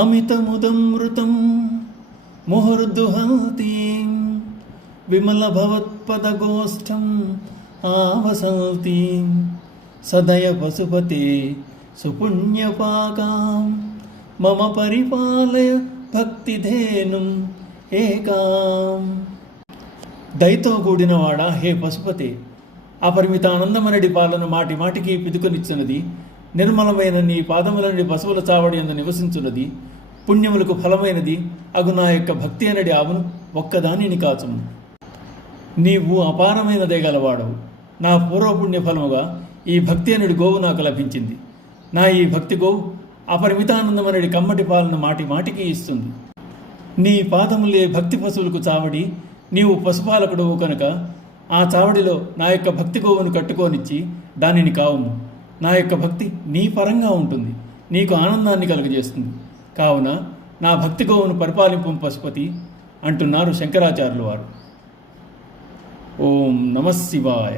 అమితముదమృతం ముహుర్దుహల్తీం విమలభవత్పదగోష్ఠం ఆవసల్తీం సదయ పశుపతే సుపుణ్యపాకాం మమ పరిపాలయ భక్తిధేనుం ఏకాం. దయతో కూడినవాడా హే పశుపతే, అపరిమిత ఆనందమనడి పాలన మాటి మాటికి పిదుకొనిచ్చినది, నిర్మలమైన నీ పాదములని పశువుల చావడి యందు నివసించున్నది, పుణ్యములకు ఫలమైనది అగు నా యొక్క భక్తి అనడి ఆవును ఒక్కదానిని కాచుము. నీవు అపారమైన దయగలవాడవు. నా పూర్వపుణ్య ఫలముగా ఈ భక్తి అనడి గోవు నాకు లభించింది. నా ఈ భక్తి గోవు అపరిమితానందమనడి కమ్మటి పాలన మాటి మాటికి ఇస్తుంది. నీ పాదములే భక్తి పశువులకు చావడి, నీవు పశుపాలకుడువు కనుక ఆ చావడిలో నా యొక్క భక్తి గోవును కట్టుకోనిచ్చి దానిని కావుము. నా యొక్క భక్తి నీ పరంగా ఉంటుంది, నీకు ఆనందాన్ని కలుగజేస్తుంది. కావున నా భక్తి గోవును పరిపాలింపు పశుపతి అంటున్నారు శంకరాచార్యుల వారు. ఓం నమః శివాయ.